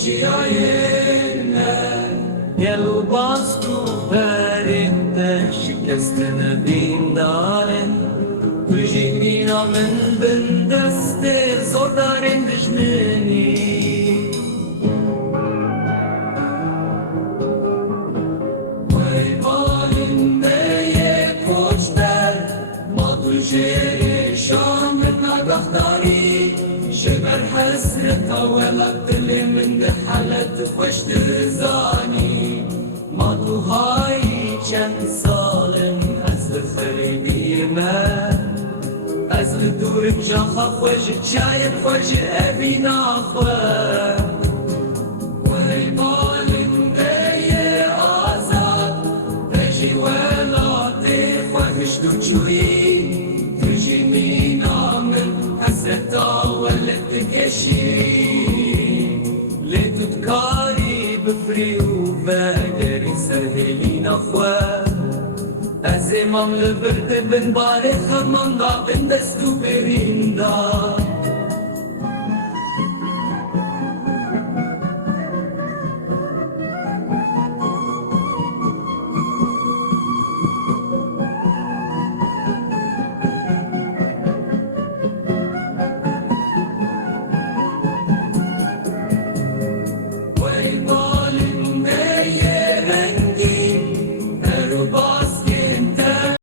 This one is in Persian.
ciayene Yelu bastu perinde şikestene dindaren Tujimina min bin deste zordarin dijmeni Vayvalin beye koçter Matujeri şamın agahtari شبر حسرة ولقت اللي من حالة وشت رزاني ما هاي كان صالم أزل فريدي ما أزل دور بجاخة وجه شايد وجه أبي ناخوة وهي بالن بي آزاد تجي ولا طيف وفشدو جوي تجي مين عمل حسرة لتبكاري بفري وباقري سهلين أخوة أزمام لبرد بن باري خمان دا بن دستو برين دا